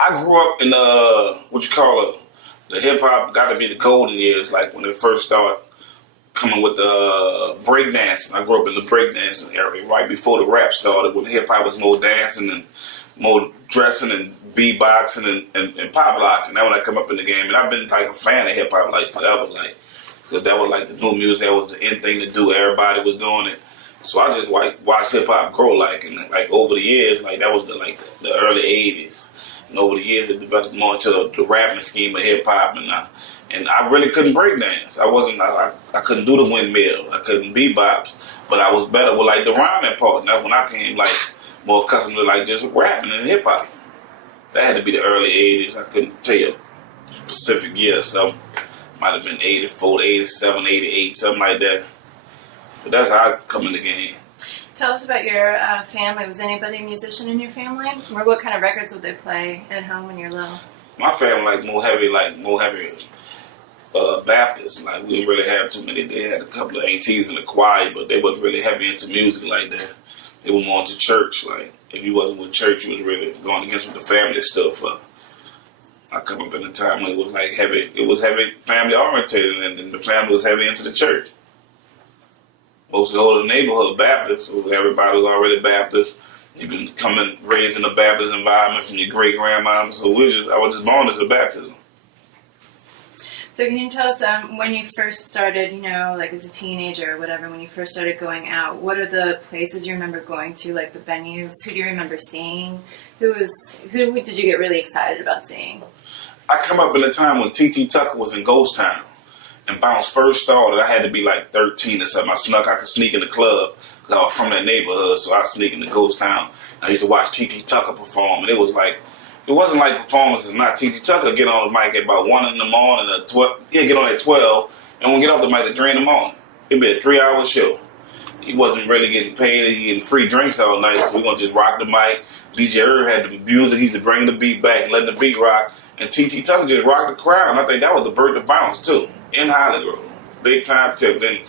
I grew up in the hip hop got to be the golden years, like when it first started coming with the breakdancing. I grew up in the breakdancing area right before the rap started, when hip hop was more dancing and more dressing and beatboxing and pop locking. That when I come up in the game, and I've been like a fan of hip hop like forever, like because that was like the new music, that was the in thing to do. Everybody was doing it. So I just like watched hip hop grow, and over the years, that was the early '80s, and over the years it developed more into the rapping scheme of hip hop, and I really couldn't break dance. I couldn't do the windmill, I couldn't bebop, but I was better with the rhyming part. And that's when I came more accustomed to just rapping and hip hop. That had to be the early '80s. I couldn't tell you a specific year, so might have been '84, '87, '88, something like that. But that's how I come in the game. Tell us about your family. Was anybody a musician in your family? Or what kind of records would they play at home when you're little? My family more heavy Baptist. We didn't really have too many. They had a couple of aunties in the choir, but they wasn't really heavy into music like that. They were more into church. If you wasn't with church, you was really going against what the family stood for. I come up in a time when it was heavy. It was heavy family oriented, and the family was heavy into the church. Most of the whole neighborhood Baptist, so everybody was already Baptist. You've been raised in a Baptist environment from your great grandmom, so I was just born as a baptism. So can you tell us when you first started, as a teenager or whatever, when you first started going out, what are the places you remember going to, the venues? Who do you remember seeing? Who did you get really excited about seeing? I come up in a time when T.T. Tucker was in Ghost Town. And Bounce first started, I had to be 13 or something. I could sneak in the club because I was from that neighborhood, so I sneak into Ghost Town. I used to watch T.T. Tucker perform, and it wasn't like performances. Not T.T. Tucker get on the mic at about 1 in the morning, he'd get on at 12, and we'll get off the mic at 3 in the morning. It'd be a 3-hour show. He wasn't really getting paid, he getting free drinks all night, so we're going to just rock the mic. DJ Irv had the music, he used to bring the beat back and let the beat rock, and T.T. Tucker just rocked the crowd, and I think that was the birth of Bounce, too. In Hollygrove, big time tips. And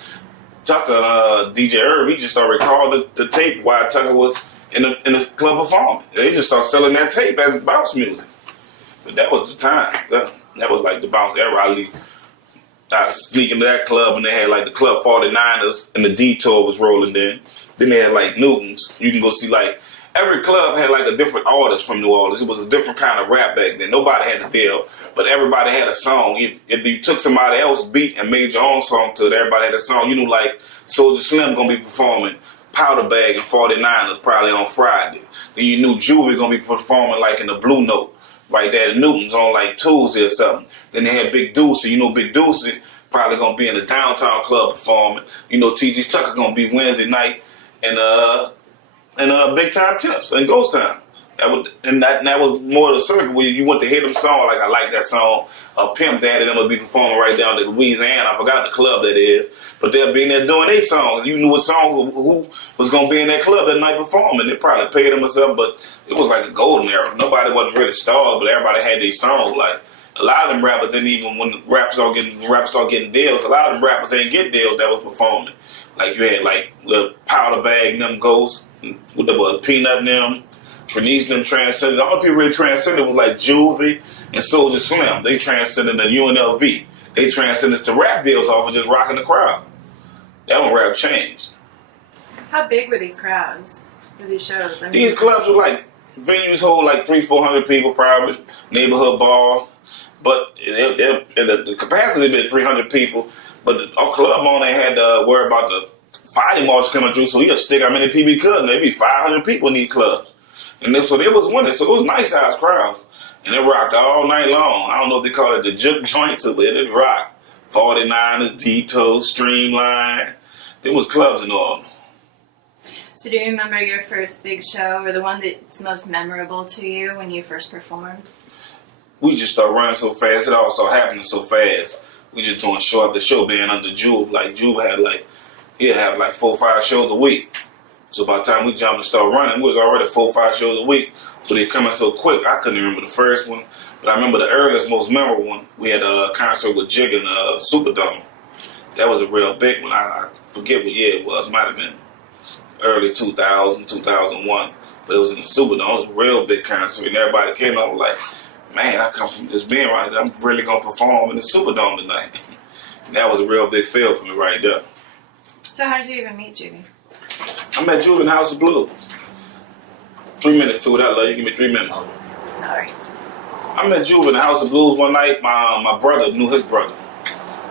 Tucker, DJ Irv, he just started recording the tape while Tucker was in the club performing. They just started selling that tape as bounce music. But that was the time. That was the bounce era. I sneak into that club, and they had the Club 49ers, and the Detour was rolling then. Then they had Newtons. You can go see every club had a different artist from New Orleans. It was a different kind of rap back then. Nobody had the deal, but everybody had a song. If you took somebody else's beat and made your own song to it, everybody had a song. You knew Soulja Slim gonna be performing Powder Bag and 49ers probably on Friday. Then you knew Juvenile gonna be performing in the Blue Note right there at Newton's on Tuesday or something. Then they had Big Deuce. Big Deuce probably gonna be in the downtown club performing. T.T. Tucker gonna be Wednesday night and Big Time Tips and Ghost Town. That was more of the circle where you went to hear them song. I like that song. Pimp Daddy, them would be performing right down to Louisiana. I forgot the club that is. But they'll be in there doing their songs. You knew what song, who was going to be in that club that night performing. They probably paid them or something, but it was a golden era. Nobody wasn't really starred, but everybody had these songs. A lot of them rappers didn't even, when rappers start getting deals, a lot of them rappers ain't get deals that was performing. You had the Powder Bag, them Ghosts, with the Peanut and them, Trinice them transcended. The only people really transcended was Juvie and Soulja Slim. They transcended the UNLV. They transcended to rap deals off of just rocking the crowd. That when rap changed. How big were these crowds for these shows? These clubs were venues hold 300-400 people probably, neighborhood bars. But the capacity been 300 people. But our club owner had to worry about the fire march coming through, so he'll stick how many people he could. Maybe 500 people in these clubs. And so they was winning. So it was nice sized crowds. And it rocked all night long. I don't know if they call it the juke joints, but it rocked. 49ers, Detour, Streamline. There was clubs in New Orleans. So do you remember your first big show, or the one that's most memorable to you when you first performed? We just started running so fast. It all started happening so fast. We just doing show after show, being under Juve. Juve had he'd have 4 or 5 shows a week. So by the time we jumped and started running, we was already 4 or 5 shows a week. So they coming so quick. I couldn't remember the first one, but I remember the earliest, most memorable one. We had a concert with Jig in Superdome. That was a real big one. I forget what year it was. Might have been early 2000, 2001. But it was in the Superdome. It was a real big concert, and everybody came up like, man, I come from this being right there. I'm really going to perform in the Superdome tonight. And that was a real big feel for me right there. So how did you even meet Juvie? I met Juvenile in the House of Blues. 3 minutes to it. I love you. Give me 3 minutes. Sorry. I met Juve in the House of Blues one night. My brother knew his brother.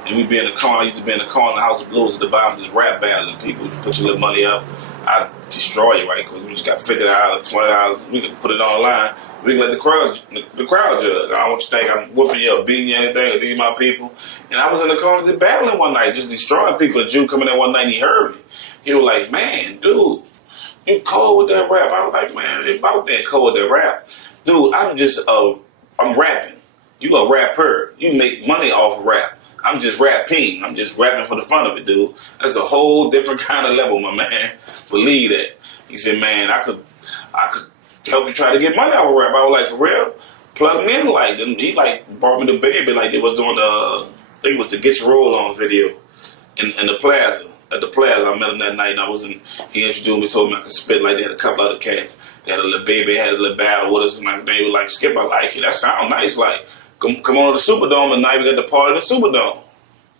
And we'd be in the car. I used to be in the car in the House of Blues at the bottom, just rap battling people. You put your little money up, I'd destroy you right quick. We just got $50, $20. We could put it online. We can let the crowd judge. I don't want you to think I'm whooping you or beating you or anything, or these my people. And I was in the car just battling one night, just destroying people. A Jew coming in one night and he heard me. He was like, man, dude, you cold with that rap. I was like, man, it about that cold with that rap. Dude, I'm rapping. You a rapper. You make money off of rap. I'm just rapping. I'm just rapping for the fun of it, dude. That's a whole different kind of level, my man. Believe that. He said, man, I could help you try to get money off of rap. I was like, for real? Plug me in like them. He like brought me the baby like they was doing I think it was the Get Your Roll On video in the plaza. At the Playas, I met him that night, and he introduced me, told me I could spit like they had a couple other cats. They had a little baby, had a little battle with us, and like, they were like, Skip, I like it. That sound nice. Like, come on to the Superdome tonight. We got the party at the Superdome.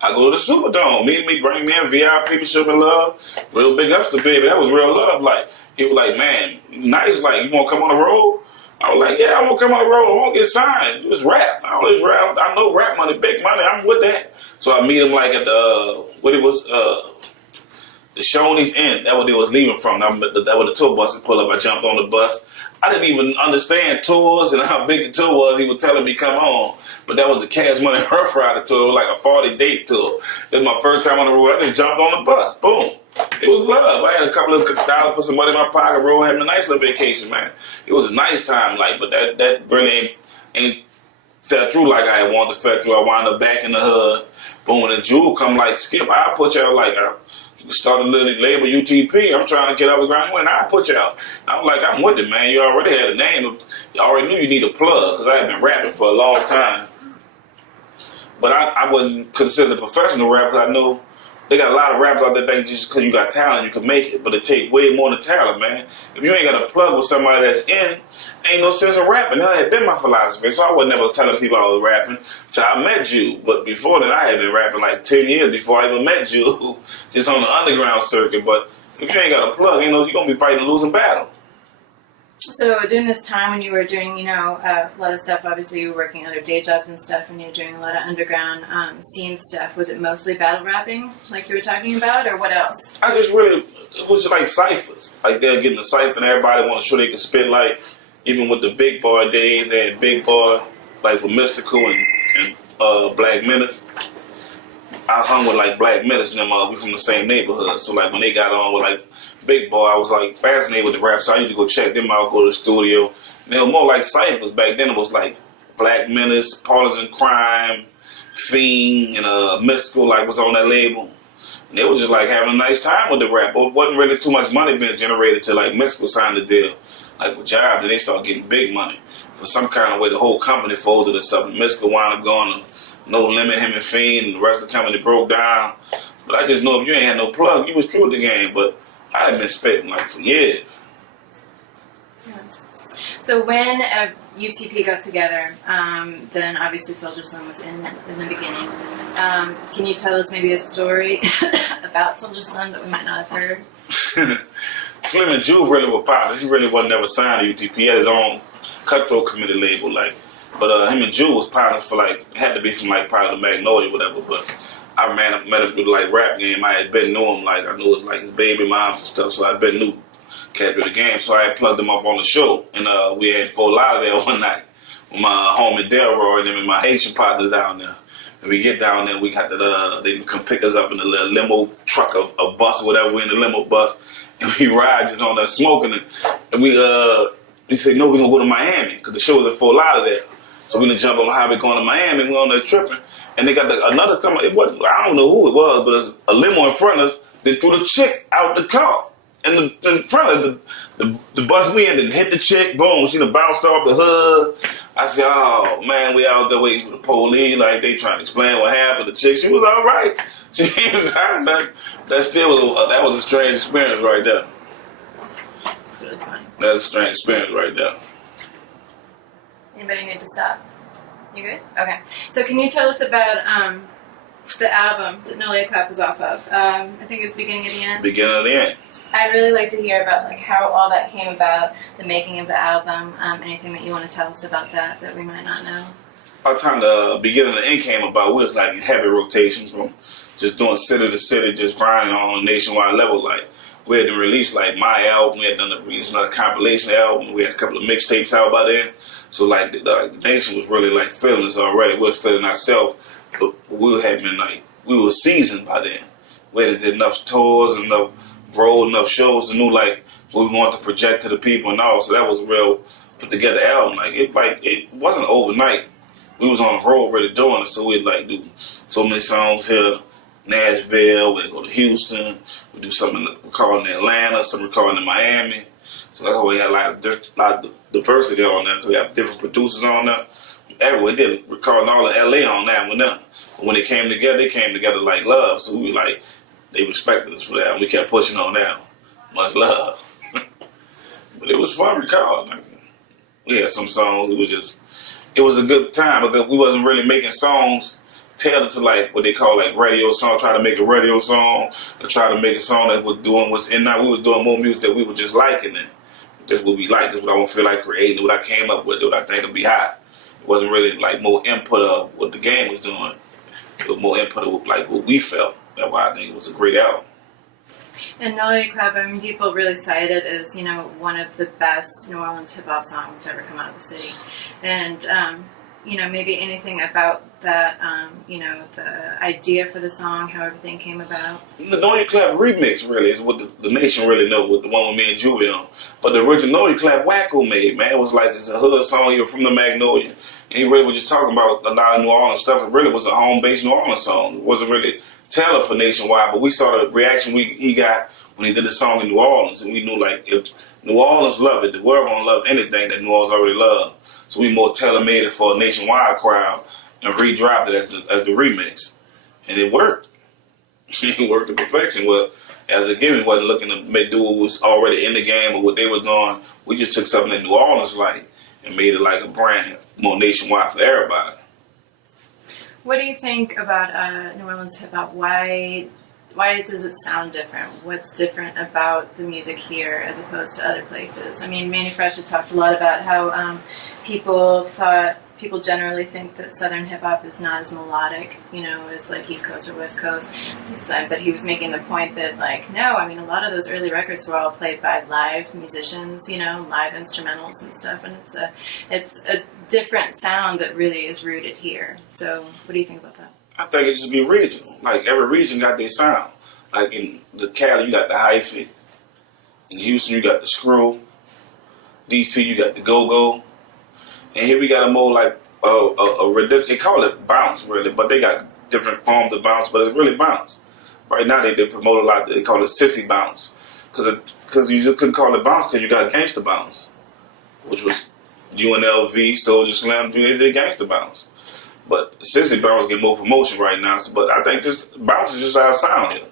I go to the Superdome. Meet me, bring me in, VIP, me show me love. Real big ups to baby. That was real love. Like, he was like, man, nice. Like, you want to come on the road? I was like, yeah, I want to come on the road. I want to get signed. It was rap. I always rap. I know rap money, big money. I'm with that. So I meet him like at the Shoney's Inn. That's what they was leaving from. That was the tour bus would pull up. I jumped on the bus. I didn't even understand tours and how big the tour was. He was telling me come on. But that was the Cash Money Rough Rider tour. It was like a 40-day tour. It was my first time on the road. I just jumped on the bus. Boom. It was love. I had a couple of dollars, put some money in my pocket, roll, having a nice little vacation, man. It was a nice time, like, but that really ain't fell through like I wanted to fell through. I wound up back in the hood. Boom, when the Jewel come like, Skip, I'll put y'all like, start a little label UTP. I'm trying to get up the ground. When I put you out, I'm like, I'm with it, man. You already had a name. You already knew you need a plug because I had been rapping for a long time. But I wouldn't consider a professional rapper. I know they got a lot of rappers out there think just because you got talent you can make it, but it take way more than talent, man. If you ain't got a plug with somebody that's in, ain't no sense of rapping. That had been my philosophy, so I was never telling people I was rapping till I met you. But before that, I had been rapping like 10 years before I even met you, just on the underground circuit. But if you ain't got a plug, you know, you're going to be fighting a losing battle. So during this time when you were doing, a lot of stuff, obviously you were working other day jobs and stuff, and you were doing a lot of underground scene stuff. Was it mostly battle rapping, like you were talking about, or what else? It was like cyphers. Like they're getting the cypher, and everybody wanted to show they could spit like, even with the big boy days, they had big boy, like with Mystical and Black Menace. I hung with like Black Menace and them, we from the same neighborhood. So like when they got on with like Big Boy, I was like fascinated with the rap. So I used to go check them out, go to the studio. And they were more like ciphers. Back then it was like Black Menace, Partisan Crime, Fiend, and Mystical like was on that label. And they were just like having a nice time with the rap. But wasn't really too much money being generated till like Mystical signed the deal. Like with Jive, then they started getting big money. For some kind of way the whole company folded or something. Mystical wound up going to No Limit, him and Fiend, and the rest of the company broke down. But I just know if you ain't had no plug, you was true to the game. But I had been spitting like for years. Yeah. So when UTP got together, then obviously Soulja Slim was in the beginning. Can you tell us maybe a story about Soulja Slim that we might not have heard? Slim and Juve really were partners. He really wasn't never signed to UTP. He had his own cutthroat committee label, like. But him and Juve was partners for like, had to be from like probably the Magnolia or whatever. But I met him through the like rap game. I had been knew him, like I knew it was like his baby moms and stuff. So I been knew cat through the game. So I had plugged him up on the show, and we had Fort Lauderdale one night with my homie Delroy and them and my Haitian partners down there. And we get down there, we got they come pick us up in a little limo truck, a bus or whatever. We in the limo bus, and we ride just on there smoking it. And we said, no, we're gonna go to Miami because the show was in Fort Lauderdale. So we done jump on the highway going to Miami. We on there tripping, and they got another come. It wasn't, I don't know who it was, but there's a limo in front of us. They threw the chick out the car in front of the bus we in. And hit the chick. Boom! She done bounced off the hood. I said, "Oh man, we out there waiting for the police. Like they trying to explain what happened." The chick, she was all right. She ain't dying. That was a strange experience right there. It's really fun. That's a strange experience right there. Anybody need to stop? You good? Okay. So can you tell us about the album that Nolia Clap was off of? I think it was Beginning of the End. Beginning of the End. I'd really like to hear about like how all that came about, the making of the album, anything that you want to tell us about that we might not know. By the time the Beginning of the End came about, we was like in heavy rotation from just doing city to city, just grinding on a nationwide level. Like we had to release like my album, we had done release another compilation album, we had a couple of mixtapes out by then. So like the nation was really like feeling us already. We was feeling ourselves, but we had been like, we were seasoned by then. We had did enough tours, enough road, enough shows to know like what we wanted to project to the people and all. So that was a real put together album. It wasn't overnight. We was on the road really doing it, so we'd like do so many songs here, Nashville, we'd go to Houston, we'd do something recording in Atlanta, some recording in Miami. So that's why we had a lot of diversity on there. We have different producers on there. Everyone did recording all in LA on that one now. But when they came together like love. So we like, they respected us for that, and we kept pushing on that. Much love. But it was fun recording. We had some songs, it was a good time because we wasn't really making songs tailored to like what they call like radio song, try to make a radio song or try to make a song that was doing what's in now. We was doing more music that we were just liking it. That's what we like, that's what I want to feel like creating, what I came up with, what I think would be hot. It wasn't really like more input of what the game was doing. It was more input of like what we felt. That's why I think it was a great album. And Nolia Clap, I mean, people really cite it as, one of the best New Orleans hip-hop songs to ever come out of the city. And, maybe anything about that, the idea for the song, how everything came about. The Nolia Clap remix really is what the nation really know, with the one with me and Juvenile. But the original Nolia Clap Wacko made, man, it was like, it's a hood song, he was from the Magnolia. And he really was just talking about a lot of New Orleans stuff. It really was a home-based New Orleans song. It wasn't really tailored for nationwide, but we saw the reaction he got when he did the song in New Orleans, and we knew like if New Orleans loved it, the world won't love anything that New Orleans already loved. So we more tailor-made it for a nationwide crowd and re-dropped it as the remix, and it worked. It worked to perfection. Well, as a given, we wasn't looking to do what was already in the game or what they were doing. We just took something that New Orleans like and made it like a brand more nationwide for everybody. What do you think about New Orleans hip-hop? Why does it sound different? What's different about the music here as opposed to other places? I mean, Manny Fresh had talked a lot about how people generally think that Southern hip-hop is not as melodic, as like East Coast or West Coast. But he was making the point that, like, no, I mean, a lot of those early records were all played by live musicians, live instrumentals and stuff, and it's a different sound that really is rooted here. So what do you think about that? I think it should be regional. Like, every region got their sound. Like, in the Cali, you got the hyphy. In Houston, you got the screw. DC, you got the go-go. And here we got a more like, they call it bounce, really, but they got different forms of bounce, but it's really bounce. Right now, they promote a lot, they call it sissy bounce. Because you just couldn't call it bounce because you got gangster bounce, which was UNLV, Soulja Slim, they did gangster bounce. But sissy bounce get more promotion right now. But I think just bounce is just our sound here.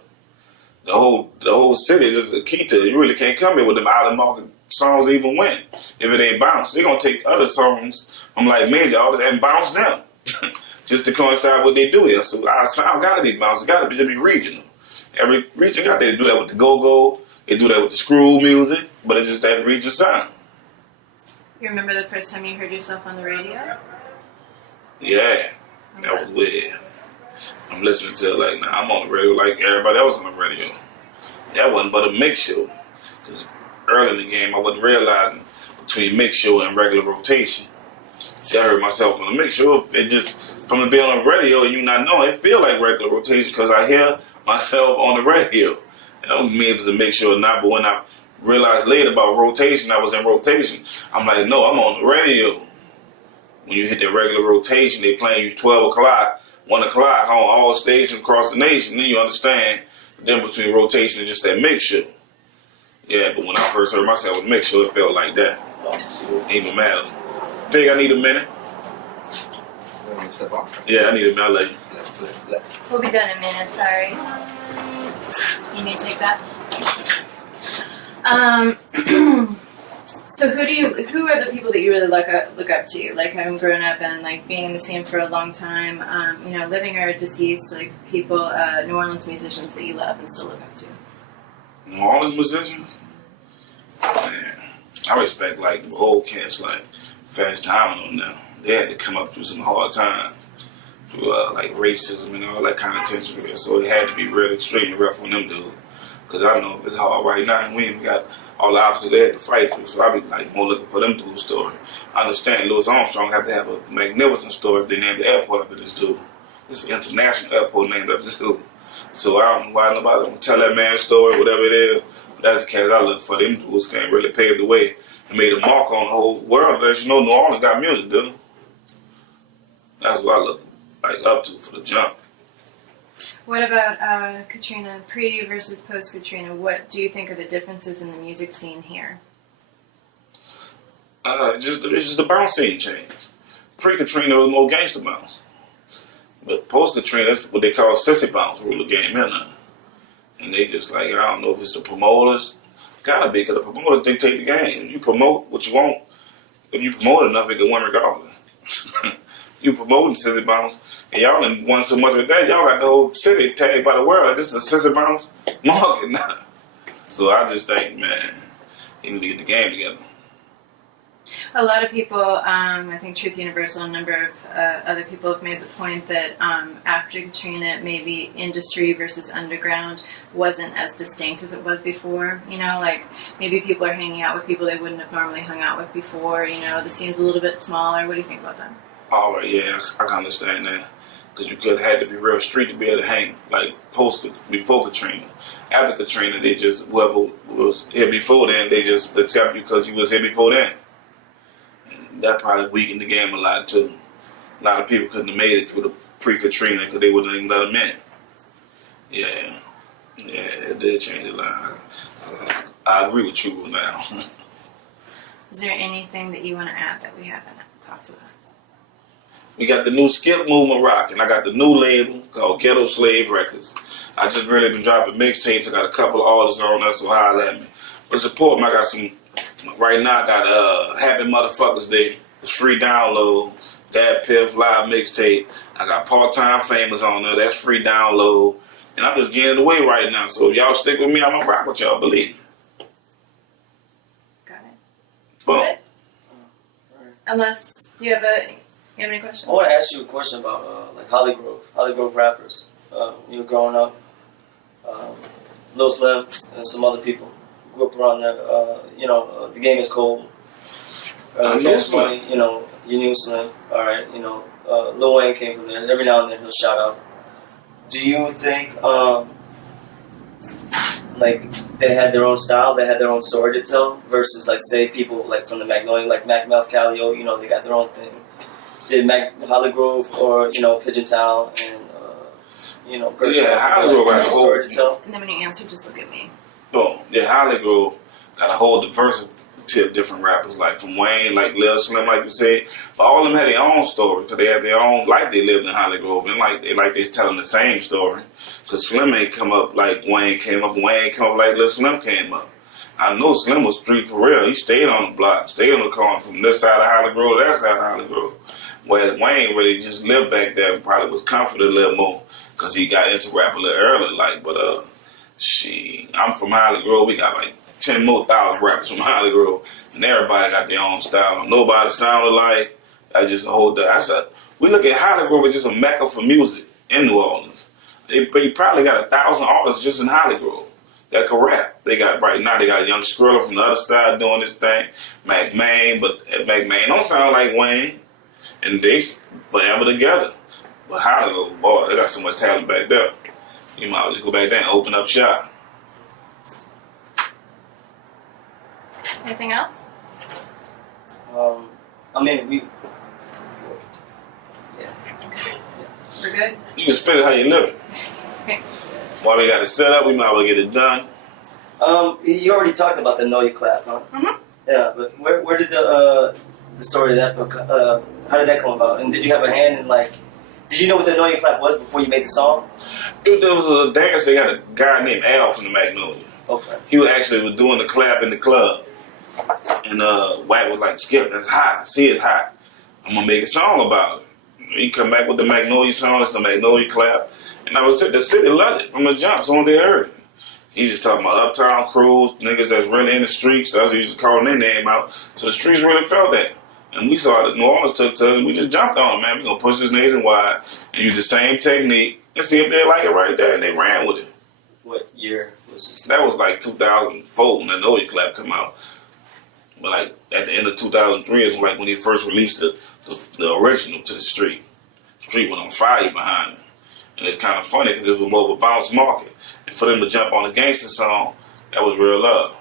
The whole city is a key to it. You really can't come here with them out of market songs even win. If it ain't bounce, they're gonna take other songs from like major artists and bounce them. Just to coincide what they do here. So our sound gotta be bounced, it gotta be regional. Every region got to do that with the go-go, they do that with the screw music, but it's just that region sound. You remember the first time you heard yourself on the radio? Yeah, that was weird. I'm listening to it like, nah, I'm on the radio like everybody else on the radio. That wasn't but a mix show. Because early in the game, I wasn't realizing between mix show and regular rotation. See, I heard myself on the mix show. It just, from being on the radio and you not knowing, it feel like regular rotation because I hear myself on the radio. I don't mean it was a mix show or not, but when I realized later about rotation, I was in rotation. I'm like, no, I'm on the radio. When you hit that regular rotation, they playing you 12 o'clock, 1 o'clock on all stations across the nation. Then you understand the difference between rotation and just that mix show. Yeah, but when I first heard myself with mix show, it felt like that. It didn't even matter. Think I need a minute? Yeah, I need a minute. I'll let you. We'll be done in a minute, sorry. You need to take that? So who are the people that you really look up to? Like, having grown up and like being in the scene for a long time, living or deceased, like people, New Orleans musicians that you love and still look up to. New Orleans musicians? Man, I respect like the old cats like Fast Domino and them. They had to come up through some hard times, through like racism and all that kind of tension. So it had to be really extremely rough on them dudes. Cause I know if it's hard right now, and we ain't got all the obstacles there to fight through. So I be like more looking for them dudes' story. I understand Louis Armstrong have to have a magnificent story if they named the airport after this dude. It's an international airport named after this dude. So I don't know why nobody don't tell that man's story, whatever it is. But that's the case I look for. Them dudes can really pave the way and made a mark on the whole world. As you know, New Orleans got music, dude. That's what I look like up to for the jump. What about Katrina, pre versus post Katrina? What do you think are the differences in the music scene here? It's just the bounce scene changed. Pre Katrina was more gangster bounce, but post Katrina, that's what they call sissy bounce rule the game here now. And they just like, I don't know if it's the promoters, gotta be, because the promoters dictate the game. You promote what you want. If you promote enough, it can win regardless. You promoting sissy bounce, and y'all done won so much with that, y'all got the whole city tagged by the world like this is a sissy bounce market now. So I just think, man, you need to get the game together. A lot of people, I think Truth Universal, a number of other people have made the point that after Katrina, maybe industry versus underground wasn't as distinct as it was before. You know, like maybe people are hanging out with people they wouldn't have normally hung out with before. You know, the scene's a little bit smaller. What do you think about that? All right, yeah, I can understand that. Because you could have had to be real street to be able to hang, like before Katrina. After Katrina, they just, whoever was here before then, they just accept you because you was here before then. And that probably weakened the game a lot too. A lot of people couldn't have made it through the pre-Katrina because they wouldn't even let them in. Yeah, it did change a lot. I agree with you now. Is there anything that you want to add that we haven't talked about? We got the new Skip movement rocking. I got the new label called Ghetto Slave Records. I just really been dropping mixtapes. I got a couple of artists on there, so holler at me. But support me. I got some, right now I got Happy Motherfuckers Day. It's free download. Dad Piff live mixtape. I got Part-Time Famous on there. That's free download. And I'm just getting away right now. So if y'all stick with me, I'm going to rock with y'all, believe me. Got it. Boom. Unless you have any questions? I want to ask you a question about like Hollygrove rappers. You were growing up, Lil Slim and some other people grew up around there. The game is cold. Cash Money, you knew Slim. All right, Lil Wayne came from there. Every now and then he'll shout out. Do you think like they had their own style, they had their own story to tell, versus like say people like from the Magnolia, like Mac Meth Calio, they got their own thing. Did Hollygrove or Pigeon Town and Hollygrove got a whole story to tell? And then when you answer, just look at me. Boom. Yeah, Hollygrove got a whole diversity of different rappers, like from Wayne, like Lil Slim, like you said. But all of them had their own story because they have their own life they lived in Hollygrove, and they telling the same story. Because Slim ain't come up like Wayne came up. Wayne ain't come up like Lil Slim came up. I know Slim was street for real. He stayed on the block, stayed on the corner from this side of Hollygrove to that side of Hollygrove. Whereas Wayne really just lived back there and probably was comforted a little more because he got into rap a little early. I'm from Hollygrove. We got like 10 more thousand rappers from Hollygrove, and everybody got their own style. Nobody sounded like. I just hold that. We look at Hollygrove as just a mecca for music in New Orleans. You probably got 1,000 artists just in Hollygrove that can rap. Right now they got Young Skrilla from the other side doing this thing. Mac Main, but Mac Main don't sound like Wayne. And they forever together. But Hollywood, boy, they got so much talent back there. You might as well go back there and open up shop. Anything else? We're good? You can spend it how you live it. Okay. While we got it set up, we might as well get it done. You already talked about the Nolia Clap, huh? Mm-hmm. Yeah, but where did the story of that book, how did that come about? And did you have a hand in did you know what the Nolia Clap was before you made the song? There was a dance, they got a guy named Al from the Magnolia. Okay. He was doing the clap in the club. And Wack was like, Skip, that's hot. I see it's hot. I'm going to make a song about it. He come back with the Magnolia song. It's the Magnolia Clap. And the city loved it from the jump. So when they heard it. He just talking about uptown crews, niggas that's really in the streets. That's what he was calling their name out. So the streets really felt that. And we saw that New Orleans took to it, and we just jumped on it, man. We gonna push this nationwide and use the same technique and see if they like it right there. And they ran with it. What year was this? That was like 2004 when the Nolia Clap come out. But like at the end of 2003 is like when he first released the original to the street. The street went on fire behind him. And it's kind of funny because it was more of a bounce market. And for them to jump on a gangster song, that was real love.